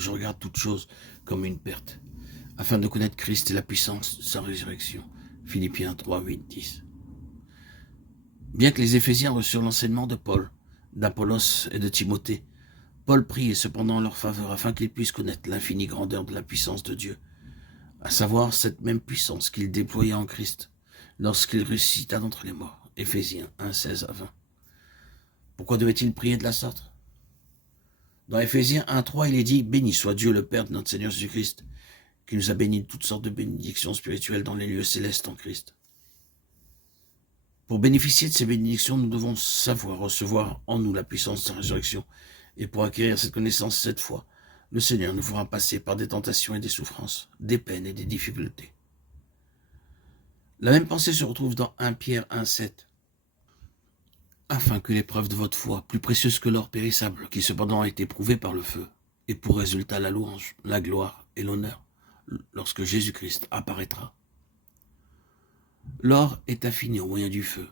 que je regarde toute chose comme une perte, afin de connaître Christ et la puissance de sa résurrection. Philippiens 3, 8, 10. Bien que les Éphésiens reçurent l'enseignement de Paul, d'Apollos et de Timothée, Paul priait cependant en leur faveur afin qu'ils puissent connaître l'infinie grandeur de la puissance de Dieu, à savoir cette même puissance qu'il déploya en Christ lorsqu'il ressuscita d'entre les morts. Éphésiens 1, 16 à 20. Pourquoi devait-il prier de la sorte? Dans Éphésiens 1, 3, il est dit « Béni soit Dieu le Père de notre Seigneur Jésus-Christ, qui nous a bénis de toutes sortes de bénédictions spirituelles dans les lieux célestes en Christ. » Pour bénéficier de ces bénédictions, nous devons savoir recevoir en nous la puissance de sa résurrection. Et pour acquérir cette connaissance cette fois, le Seigneur nous fera passer par des tentations et des souffrances, des peines et des difficultés. La même pensée se retrouve dans 1 Pierre 1, 7. Afin que l'épreuve de votre foi, plus précieuse que l'or périssable, qui cependant a été prouvée par le feu, ait pour résultat la louange, la gloire et l'honneur, lorsque Jésus-Christ apparaîtra. L'or est affiné au moyen du feu.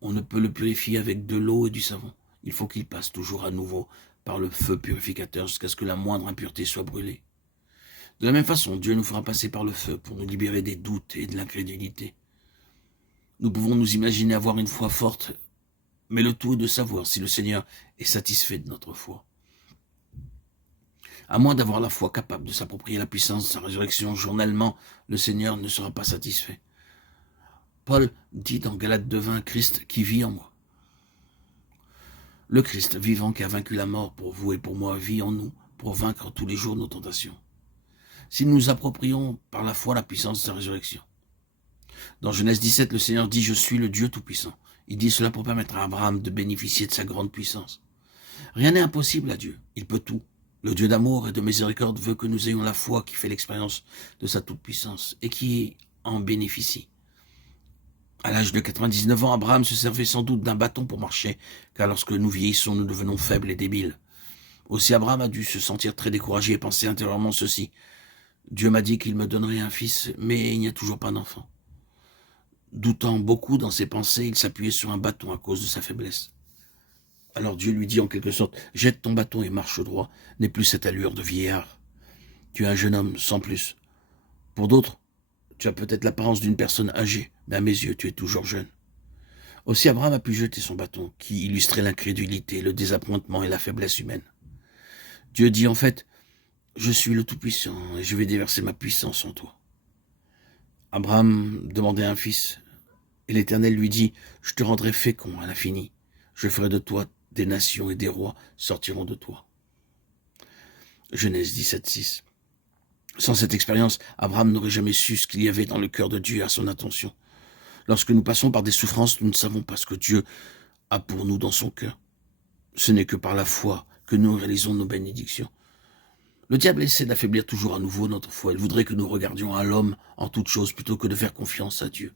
On ne peut le purifier avec de l'eau et du savon. Il faut qu'il passe toujours à nouveau par le feu purificateur jusqu'à ce que la moindre impureté soit brûlée. De la même façon, Dieu nous fera passer par le feu pour nous libérer des doutes et de l'incrédulité. Nous pouvons nous imaginer avoir une foi forte, mais le tout est de savoir si le Seigneur est satisfait de notre foi. À moins d'avoir la foi capable de s'approprier la puissance de sa résurrection journellement, le Seigneur ne sera pas satisfait. Paul dit dans Galates 2:20, Christ qui vit en moi. Le Christ vivant qui a vaincu la mort pour vous et pour moi vit en nous pour vaincre tous les jours nos tentations. Si nous nous approprions par la foi la puissance de sa résurrection. Dans Genèse 17, le Seigneur dit « Je suis le Dieu Tout-Puissant ». Il dit cela pour permettre à Abraham de bénéficier de sa grande puissance. Rien n'est impossible à Dieu, il peut tout. Le Dieu d'amour et de miséricorde veut que nous ayons la foi qui fait l'expérience de sa toute-puissance et qui en bénéficie. À l'âge de 99 ans, Abraham se servait sans doute d'un bâton pour marcher, car lorsque nous vieillissons, nous devenons faibles et débiles. Aussi Abraham a dû se sentir très découragé et penser intérieurement ceci. Dieu m'a dit qu'il me donnerait un fils, mais il n'y a toujours pas d'enfant. Doutant beaucoup dans ses pensées, il s'appuyait sur un bâton à cause de sa faiblesse. Alors Dieu lui dit en quelque sorte, « Jette ton bâton et marche droit, n'aie plus cette allure de vieillard. Tu es un jeune homme, sans plus. Pour d'autres, tu as peut-être l'apparence d'une personne âgée, mais à mes yeux, tu es toujours jeune. » Aussi Abraham a pu jeter son bâton, qui illustrait l'incrédulité, le désappointement et la faiblesse humaine. Dieu dit en fait, « Je suis le Tout-Puissant et je vais déverser ma puissance en toi. » Abraham demandait un fils, et l'Éternel lui dit, « Je te rendrai fécond à l'infini, je ferai de toi des nations et des rois sortiront de toi. » Genèse 17:6. Sans cette expérience, Abraham n'aurait jamais su ce qu'il y avait dans le cœur de Dieu à son attention. Lorsque nous passons par des souffrances, nous ne savons pas ce que Dieu a pour nous dans son cœur. Ce n'est que par la foi que nous réalisons nos bénédictions. Le diable essaie d'affaiblir toujours à nouveau notre foi. Il voudrait que nous regardions à l'homme en toute chose plutôt que de faire confiance à Dieu.